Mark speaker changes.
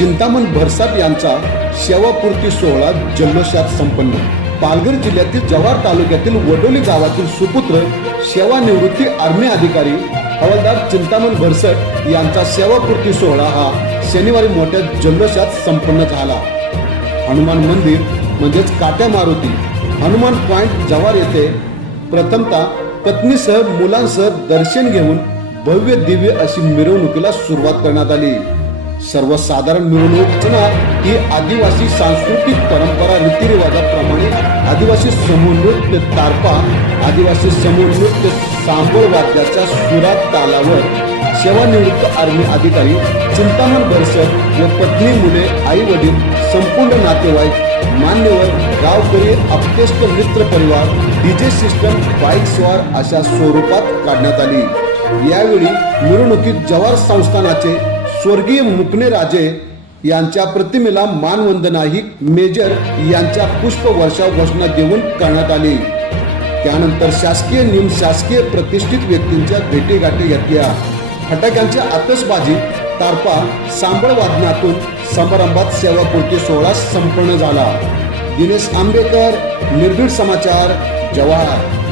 Speaker 1: चिंतामण भरसाट यांचा शेवापूर्ती सोहळा जल्लोषात संपन्न. पालघर जिल्ह्यातील जव्हार तालुक्यातील वडोली गावातील सुपुत्र सेवानिवृत्ती आर्मी अधिकारी हवालदार चिंतामण भरसट यांचा सेवापूर्ती सोहळा हा शनिवारी मोठ्या जल्लोषात संपन्न झाला. हनुमान मंदिर म्हणजेच काट्या मारुती हनुमान पॉइंट जव्हार येथे प्रथमतः पत्नीसह मुलांसह दर्शन घेऊन भव्य दिव्य अशी मिरवणुकीला सुरुवात करण्यात आली. सर्वसाधारण मिरवणूक रचना ही आदिवासी सांस्कृतिक परंपरा रीतिरिवाजाप्रमाणे आदिवासी समूह नृत्य तारपा आदिवासी समूह नृत्य सांबळ वाद्याच्या सुरात तालावर सेवानिवृत्त आर्मी अधिकारी चिंतामण बरसट व पत्नी मुले आई वडील संपूर्ण नातेवाईक मान्यवर गावकरी अपतेष्ट मित्र परिवार डीजे सिस्टम बाईक स्वार अशा स्वरूपात काढण्यात आली. यावेळी मिरवणुकीत जवार संस्थानाचे स्वर्गीय मुकणे राजे यांच्या प्रतिमेला मानवंदना ही मेजर यांच्या पुष्पवर्षाव घोषणा देऊन करण्यात आली. त्यानंतर शासकीय निम शासकीय प्रतिष्ठित व्यक्तींच्या भेटीगाठी घेतल्या. फटाक्यांच्या आतषबाजी तारपा सांबळ वादनातून समारंभात सेवापूर्ती सोहळा संपन्न झाला. दिनेश आंबेकर निर्भीड समाचार जवाहर.